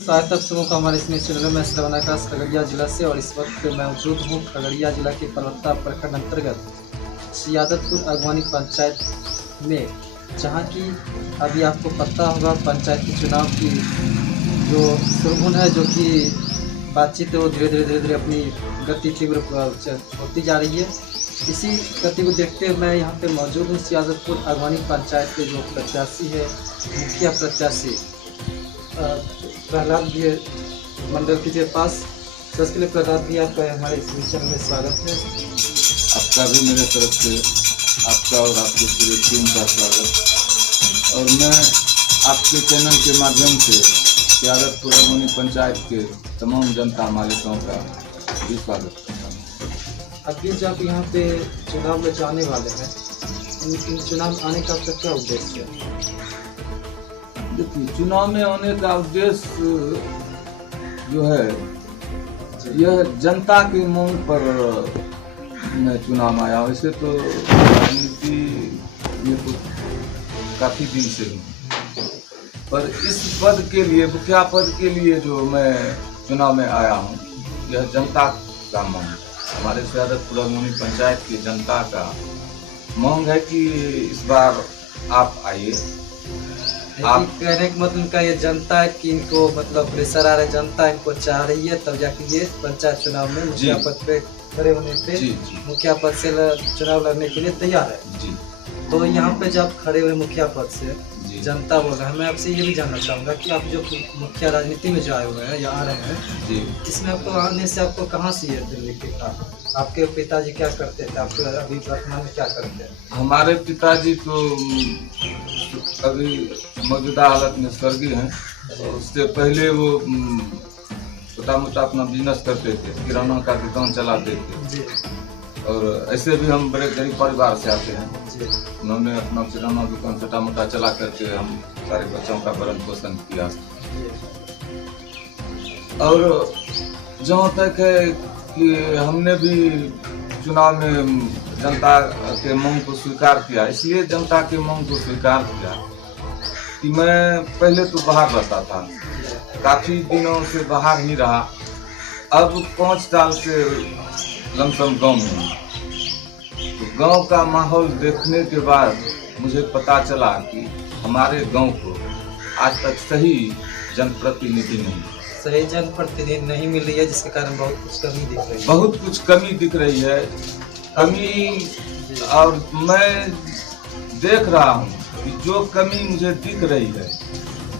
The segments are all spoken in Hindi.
सहायता समूह का हमारे इसमें चैनल में श्रवण आकाश खगड़िया जिला से और इस वक्त मैं मौजूद हूँ खगड़िया जिला के परवत्ता प्रखंड अंतर्गत सियादतपुर अगवानी पंचायत में, जहाँ की अभी आपको पता होगा पंचायती चुनाव की जो शोरगुल है, जो कि बातचीत है वो धीरे धीरे अपनी गति तीव्र होती जा रही है। इसी गति को देखते हुए मैं यहाँ पे मौजूद हूँ सियादतपुर अगवानी पंचायत के जो प्रत्याशी है, मुखिया प्रत्याशी प्रहलाद जी मंडल के पास। तो इसके लिए प्रहलाद जी आपका हमारे इस मिशन में स्वागत है। आपका भी मेरे तरफ से आपका और आपके पूरे टीम का स्वागत। और मैं आपके चैनल के माध्यम से सियादतपुर अगवानी पंचायत के तमाम जनता मालिकों का भी स्वागत करता हूँ। अभी जब यहाँ पे चुनाव में जाने वाले हैं, इन चुनाव में आने का आपका क्या उद्देश्य है? देखिए, चुनाव में आने का उद्देश्य जो है यह जनता की मांग पर मैं चुनाव में आया हूँ। ऐसे तो राजनीति में तो काफ़ी दिन से हूँ, पर इस पद के लिए, मुखिया पद के लिए जो मैं चुनाव में आया हूँ, यह जनता का मांग, हमारे सियादतपुर अगवानी पंचायत की जनता का मांग है कि इस बार आप आइए। आप कहने का मतलब का ये जनता है कि इनको मतलब प्रेशर आ रहा है, जनता इनको चाह रही है, तब जाके ये पंचायत चुनाव में मुखिया पद पे खड़े होने पे मुखिया पद से चुनाव लड़ने के लिए तैयार है जी। तो यहाँ पे जब खड़े हुए मुखिया पद से जनता बोल रहा है, मैं आपसे ये भी जानना चाहूँगा कि आप जो मुखिया राजनीति में जो आए हुए हैं या आ रहे हैं जी, इसमें आपको आने से आपको कहाँ से ये दिल्ली के था? आपके पिताजी क्या करते थे? आपके अभी वर्तमान में क्या करते हैं? हमारे पिताजी तो अभी मौजूदा हालत में स्वर्गीय हैं। उससे पहले वो छोटा मोटा अपना बिजनेस करते थे, किराना का दुकान चलाते थे। और ऐसे भी हम बड़े गरीब परिवार से आते हैं। उन्होंने अपना किराना दुकान छोटा मोटा चला करके हम सारे बच्चों का भरण पोषण किया। और जहाँ तक है कि हमने भी चुनाव में जनता के मांग को स्वीकार किया, इसलिए जनता के मांग को स्वीकार किया कि मैं पहले तो बाहर रहता था, काफ़ी दिनों से बाहर ही रहा। अब 5 साल से लमसम गाँव में हूँ। तो गांव का माहौल देखने के बाद मुझे पता चला कि हमारे गांव को आज तक सही जनप्रतिनिधि नहीं, सही जनप्रतिनिधि नहीं मिल रही है, जिसके कारण बहुत कुछ कमी दिख रही है। बहुत कुछ कमी दिख रही है। कमी, और मैं देख रहा हूँ कि जो कमी मुझे दिख रही है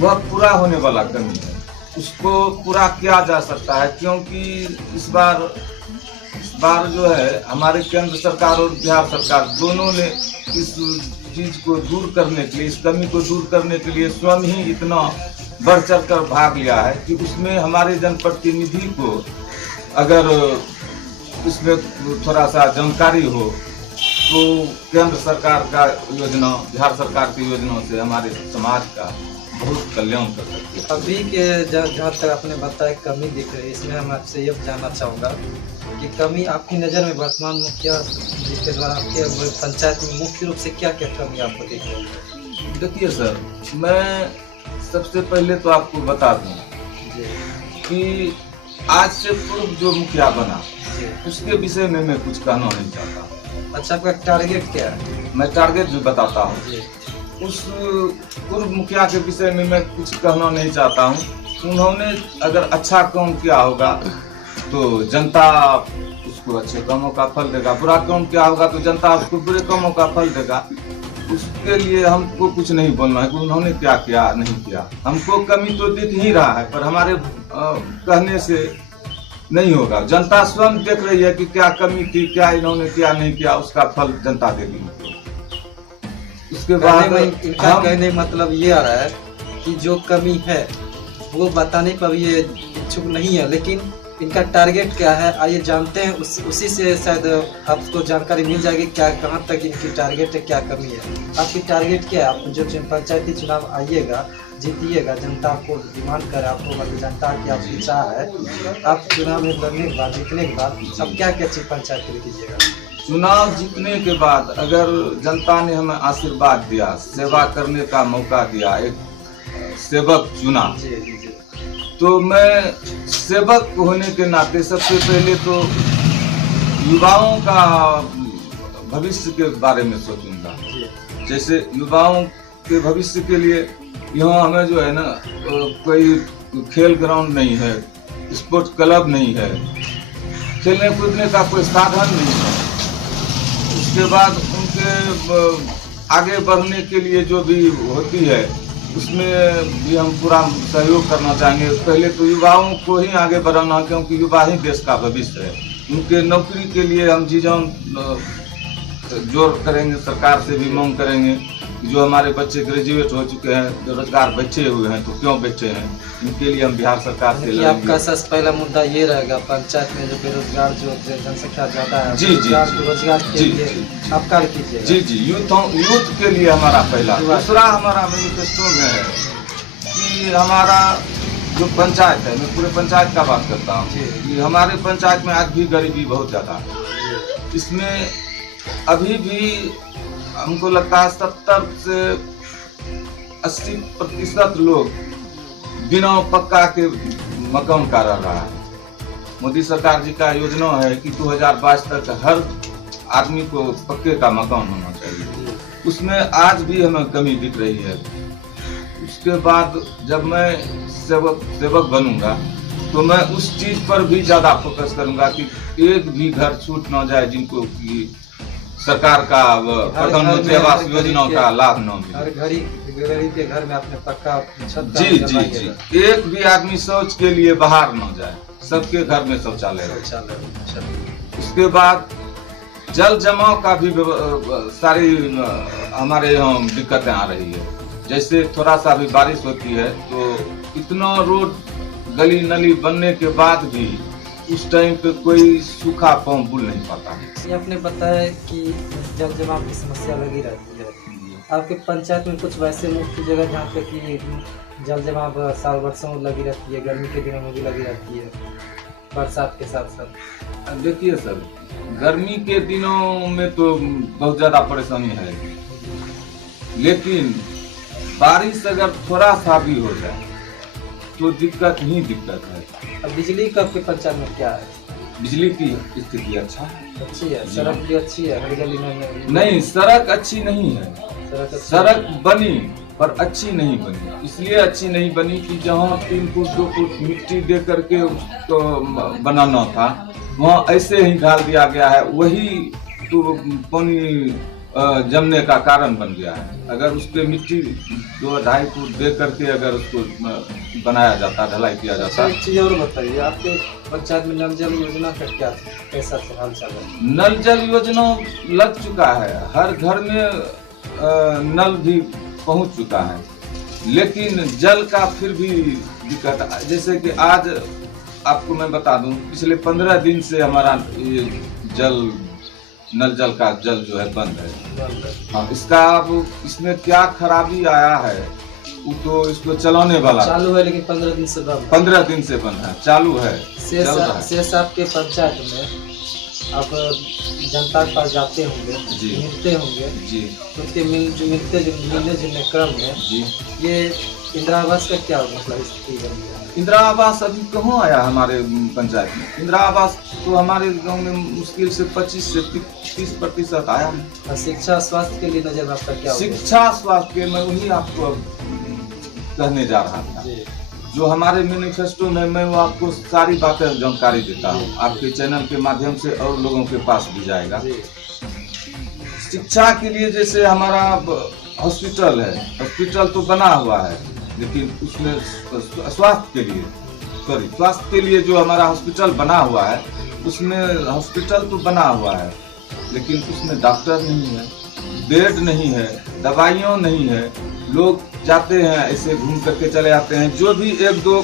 वह पूरा होने वाला कमी है। उसको पूरा किया जा सकता है, क्योंकि इस बार जो है हमारे केंद्र सरकार और बिहार सरकार दोनों ने इस चीज को दूर करने के लिए, इस कमी को दूर करने के लिए स्वयं ही इतना बढ़ चढ़ कर भाग लिया है कि उसमें हमारे जनप्रतिनिधि को अगर इसमें थोड़ा सा जानकारी हो तो केंद्र सरकार का योजना, बिहार सरकार की योजना से हमारे समाज का बहुत कल्याण कर सकते हैं। अभी के जहाँ तक आपने बताया कमी दिख रही है, इसमें हम आपसे ये जानना चाहूँगा कि कमी आपकी नज़र में वर्तमान मुखिया जी के द्वारा आपके पंचायत में मुख्य रूप से क्या क्या कमी आपको दिख रही है? देखिए सर, मैं सबसे पहले तो आपको बता दूं कि आज से पूर्व जो मुखिया बना उसके विषय में मैं कुछ कहना नहीं चाहता। अच्छा, आपका टारगेट क्या है? मैं टारगेट जो बताता हूँ, उस पूर्व मुखिया के विषय में मैं कुछ कहना नहीं चाहता हूँ। उन्होंने अगर अच्छा काम किया होगा तो जनता उसको अच्छे कामों का फल देगा, बुरा काम किया होगा तो जनता उसको बुरे कामों का फल देगा। उसके लिए हमको कुछ नहीं बोलना है कि उन्होंने क्या किया नहीं किया। हमको कमी तो दिख ही रहा है, पर हमारे कहने से नहीं होगा। जनता स्वयं देख रही है कि क्या कमी थी, क्या इन्होंने किया नहीं किया, उसका फल जनता देगी। उसके बाद इनका कहने मतलब ये आ रहा है कि जो कमी है वो बताने पर ये इच्छुक नहीं है, लेकिन इनका टारगेट क्या है आइए जानते हैं। उसी से शायद आपको जानकारी मिल जाएगी क्या, कहाँ तक इनकी टारगेट है, क्या कमी है। आपकी टारगेट क्या है? आप जो पंचायती चुनाव आइएगा, जीतिएगा, जनता आपको डिमांड करे, आपको मतलब जनता की आपकी चाह है, आप चुनाव में लड़ने के बाद, जीतने के बाद अब क्या क्या चीज़ पंचायत के लिए कीजिएगा? चुनाव जीतने के बाद अगर जनता ने हमें आशीर्वाद दिया, सेवा करने का मौका दिया, एक सेवक चुना, तो मैं सेवक होने के नाते सबसे पहले तो युवाओं का भविष्य के बारे में सोचूंगा। जैसे युवाओं के भविष्य के लिए यहाँ हमें जो है ना कोई खेल ग्राउंड नहीं है, स्पोर्ट्स क्लब नहीं है, खेलने कूदने का कोई साधन नहीं है। उसके बाद उनके आगे बढ़ने के लिए जो भी होती है उसमें भी हम पूरा सहयोग करना चाहेंगे। पहले तो युवाओं को ही आगे बढ़ाना, क्योंकि युवा ही देश का भविष्य है। उनके नौकरी के लिए हम जी जान जोर करेंगे, सरकार से भी मांग करेंगे। जो हमारे बच्चे ग्रेजुएट हो चुके हैं, बेरोजगार बैठे हुए हैं, तो क्यों बैठे हैं, इनके लिए हम बिहार सरकार से लड़ेंगे। आपका सबसे पहला मुद्दा ये रहेगा पंचायत में जो बेरोजगार जो जनसंख्या ज्यादा है, जी जी रोजगार के लिए आप कार्य कीजिएगा। जी जी, यूथ के लिए हमारा पहला। दूसरा हमारा मैनिफेस्टो में है कि हमारा जो पंचायत है, मैं पूरे पंचायत का बात करता हूँ कि हमारे पंचायत में आज भी गरीबी बहुत ज्यादा है। इसमें अभी भी हमको लगता है 70 से 80% लोग बिना पक्का के मकान का रह रहा है। मोदी सरकार जी का योजना है कि 2022 तक हर आदमी को पक्के का मकान होना चाहिए। उसमें आज भी हमें कमी दिख रही है। उसके बाद जब मैं सेवक बनूंगा तो मैं उस चीज पर भी ज्यादा फोकस करूंगा कि एक भी घर छूट ना जाए जिनको कि सरकार का प्रधानमंत्री आवास योजना का लाभ न मिले। हर गरीब के घर में अपने पक्का छत का जी जी जी, एक भी आदमी शौच के लिए बाहर न जाए, सबके घर में शौचालय रहे। उसके बाद जल जमाव का भी सारी हमारे यहाँ दिक्कतें आ रही है। जैसे थोड़ा सा भी बारिश होती है तो इतना रोड गली नली बनने के बाद भी उस टाइम पे कोई सूखा पंप पुल नहीं पाता है। ये आपने बताया कि जल जमाव की समस्या लगी रहती है। आपके पंचायत में कुछ वैसे मुख्य जगह जहाँ पे कि जल जमाव साल वर्षों में लगी रहती है, गर्मी के दिनों में भी लगी रहती है, बरसात के साथ साथ? देखिए सर, गर्मी के दिनों में तो बहुत ज्यादा परेशानी है, लेकिन बारिश अगर थोड़ा सा भी हो जाए तो दिक्कत ही दिक्कत है। अब बिजली का आपके पंचायत में क्या है? बिजली की स्थिति अच्छी है, सड़क भी अच्छी है, हर गली में नहीं, सड़क अच्छी नहीं है। सड़क बनी पर अच्छी नहीं बनी। इसलिए अच्छी नहीं बनी कि जहाँ 3 फुट 2 फुट मिट्टी दे करके उसको बनाना था, वहाँ ऐसे ही डाल दिया गया है। वही तो पानी जमने का कारण बन गया है। अगर उस पर मिट्टी 2-2.5 फुट दे करके अगर उसको बनाया जाता, ढलाई किया जाता। एक चीज और बताइए, आपके पंचायत में नल जल योजना का क्या कैसा हाल चाल है? नल जल योजना लग चुका है, हर घर में नल भी पहुंच चुका है, लेकिन जल का फिर भी दिक्कत। जैसे कि आज आपको मैं बता दूं, पिछले 15 दिन से हमारा ये नल जल का जल जो है बंद है। हाँ, इसका अब इसमें क्या खराबी आया है वो तो इसको चलाने वाला चालू है, लेकिन 15 दिन से बंद। 15 दिन से बंद है, चालू है। शेष आपके पंचायत में आप जनता के पास जाते होंगे, मिलते होंगे जी, उसके मिलने जुलने क्रम में जी, ये इंदिरा आवास का क्या मतलब स्थिति बन गया? इंदिरा आवास अभी कहाँ आया हमारे पंचायत में? इंदिरा आवास तो हमारे गांव में मुश्किल से 25 से 30% आया है। शिक्षा स्वास्थ्य के लिए नजर आपका क्या होगा? शिक्षा स्वास्थ्य के मैं वही आपको कहने जा रहा था। जो हमारे मैनिफेस्टो में मैं वो आपको सारी बातें जानकारी देता हूँ, आपके चैनल के माध्यम से और लोगों के पास भी जाएगा। शिक्षा के लिए जैसे हमारा हॉस्पिटल है, हॉस्पिटल तो बना हुआ है, लेकिन उसमें स्वास्थ्य के लिए जो हमारा हॉस्पिटल बना हुआ है, उसमें हॉस्पिटल तो बना हुआ है, लेकिन उसमें डॉक्टर नहीं है, बेड नहीं है, दवाइयाँ नहीं है। लोग जाते हैं ऐसे घूम करके चले आते हैं। जो भी 1-2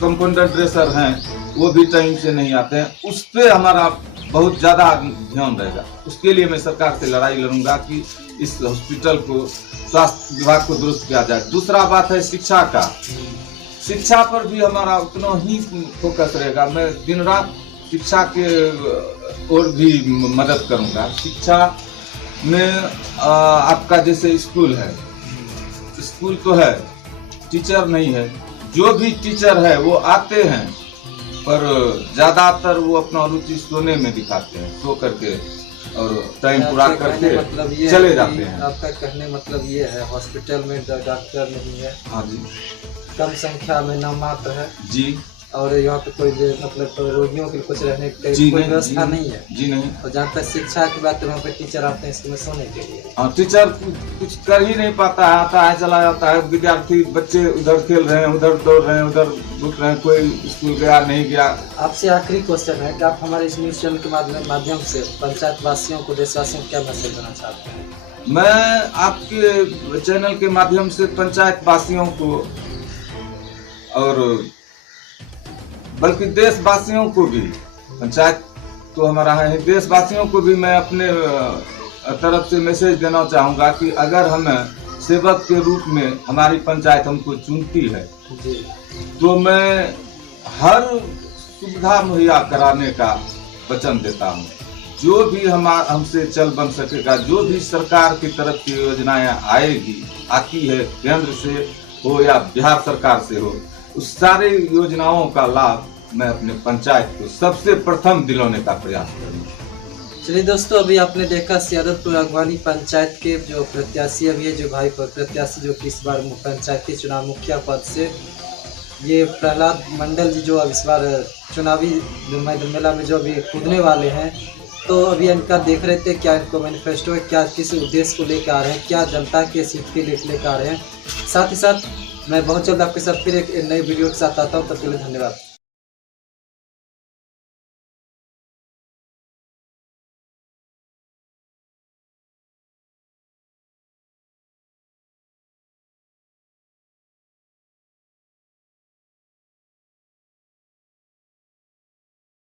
कंपाउंडर ड्रेसर हैं वो भी टाइम से नहीं आते हैं। उस पर हमारा बहुत ज़्यादा ध्यान रहेगा। उसके लिए मैं सरकार से लड़ाई लड़ूंगा कि इस हॉस्पिटल को, स्वास्थ्य विभाग को दुरुस्त किया जाए। दूसरा बात है शिक्षा का। शिक्षा पर भी हमारा उतना ही फोकस रहेगा। मैं दिन रात शिक्षा के और भी मदद करूंगा। शिक्षा में आपका जैसे स्कूल है, स्कूल तो है, टीचर नहीं है, जो भी टीचर है वो आते हैं, पर ज्यादातर वो अपना रुचि सोने में दिखाते हैं, सो करके और टाइम पूरा करके मतलब ये चले जाते हैं। आपका कहने मतलब ये है हॉस्पिटल में डॉक्टर नहीं है, हाँ जी, कम संख्या में नाम मात्र है जी, और यहाँ पे कोई मतलब रोगियों के लिए कुछ रहने की जी कोई नहीं, व्यवस्था नहीं है। जी नहीं। और जहाँ तक शिक्षा की बात है वहाँ पे टीचर आते हैं इसमें सोने के लिए। हाँ, टीचर कुछ कर ही नहीं पाता है, आता है चला जाता है। विद्यार्थी बच्चे उधर खेल रहे हैं, उधर दौड़ रहे हैं, उधर घूम रहे हैं, कोई स्कूल गया नहीं गया। आपसे आखिरी क्वेश्चन है कि आप हमारे इस न्यूज चैनल के माध्यम से पंचायत वासियों को, देशवासियों को क्या मैसेज देना चाहते हैं? मैं आपके चैनल के माध्यम से पंचायत वासियों को और बल्कि देशवासियों को भी, पंचायत तो हमारा है, देशवासियों को भी मैं अपने तरफ से मैसेज देना चाहूँगा कि अगर हमें सेवक के रूप में हमारी पंचायत हमको चुनती है जी। तो मैं हर सुविधा मुहैया कराने का वचन देता हूँ। जो भी हमसे चल बन सकेगा, जो भी सरकार की तरफ की योजनाएं आती है, केंद्र से हो या बिहार सरकार से हो, उस सारे योजनाओं का लाभ मैं अपने पंचायत को सबसे प्रथम दिलाने का प्रयास करूँगा। चलिए दोस्तों, अभी आपने देखा सियादतपुर अगवानी पंचायत के जो प्रत्याशी अभी है, जो भाई प्रत्याशी जो कि इस बार पंचायती चुनाव मुखिया पद से ये प्रहलाद मंडल जी जो अब इस बार चुनावी मेला में जो अभी कूदने वाले हैं, तो अभी इनका देख रहे थे क्या इनको मैनिफेस्टो है, क्या किस उद्देश्य को लेकर आ रहे हैं, क्या जनता के हित के लेकर आ रहे हैं। साथ ही साथ मैं बहुत जल्द आपके साथ फिर एक नई वीडियो के साथ आता हूँ। तब के लिए धन्यवाद।